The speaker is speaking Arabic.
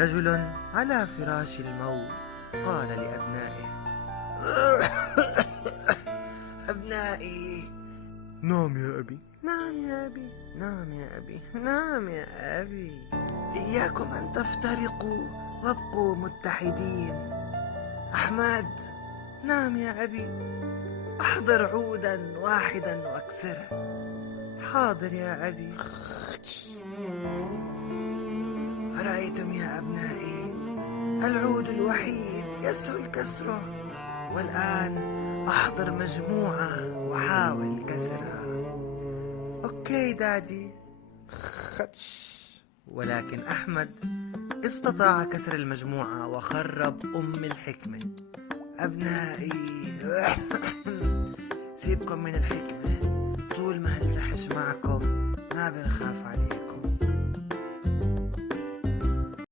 رجل على فراش الموت قال لأبنائه: أبنائي. نام يا أبي، نام يا أبي، نام يا أبي، نام يا أبي. إياكم أن تفترقوا وابقوا متحدين. أحمد، نام يا أبي، أحضر عودا واحدا وأكسره. حاضر يا أبي. أرأيتم يا أبنائي، العود الوحيد يسهل كسره، والآن أحضر مجموعة وحاول كسرها. أوكي دادي. ولكن أحمد استطاع كسر المجموعة وخرب الحكمة. أبنائي، سيبكم من الحكمة، طول ما الجحش معكم ما بنخاف عليكم.